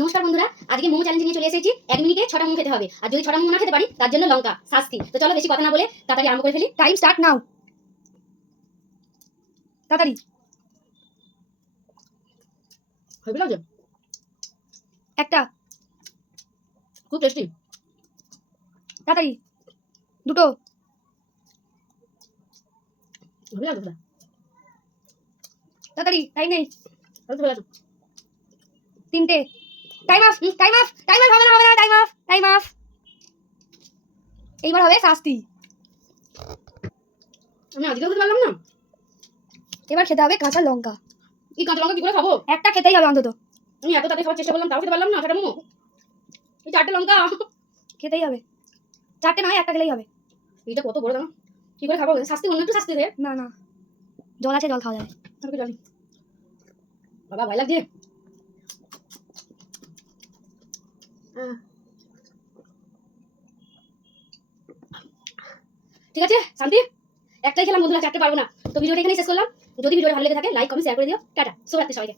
নমস্কার বন্ধুরা, আজকে মোমো চ্যালেঞ্জ নিয়ে চলে এসেছি। 1 মিনিটে 6টা মোমো খেতে হবে, আর যদি 6টা মোমো না খেতে পারি তার জন্য লঙ্কা শাস্তি। তো চলো বেশি কথা না বলে তাড়াতাড়ি আরম্ভ করে ফেলি। Time start now. তাড়াতাড়ি। হেভি লাগছে, একটা খুব টেস্টি। তাড়াতাড়ি, দুটো। হেভি লাগছে, তাড়াতাড়ি, টাইম নেই। তিনটে। Time of, time of, time of, হবে না, টাইম অফ, টাইম অফ। এইবার হবে শাস্তি। আমি আজকে খেতে পারলাম না, এবার খেতে হবে কাঁচা লঙ্কা। এই কাঁচা লঙ্কা কি করে খাবো? একটা খেতেই হবে অন্তত। আমি এত তাড়াতাড়ি খাওয়ার চেষ্টা করলাম, তাও খেতে পারলাম না। সেটা মোমো, এই 4টে লঙ্কা খেতেই হবে। 4টে নয়, একটা খেলেই হবে। এইটা কত বড় দাম, কি করে খাবো? শাস্তি, অন্য একটু শাস্তি দে। না না, জল আছে, জল খাওয়া যাবে। তারপরে জল। বাবা ভয় লাগছে। ঠিক আছে শান্তি, একটাই খেলাম বন্ধুরা, 4টে পারবো না। তো ভিডিওটা এখানেই শেষ করলাম। যদি ভিডিওটা ভালো লেগে থাকে লাইক কমেন্ট শেয়ার করে দিও। টাটা, শুভরাত্রি সবাইকে।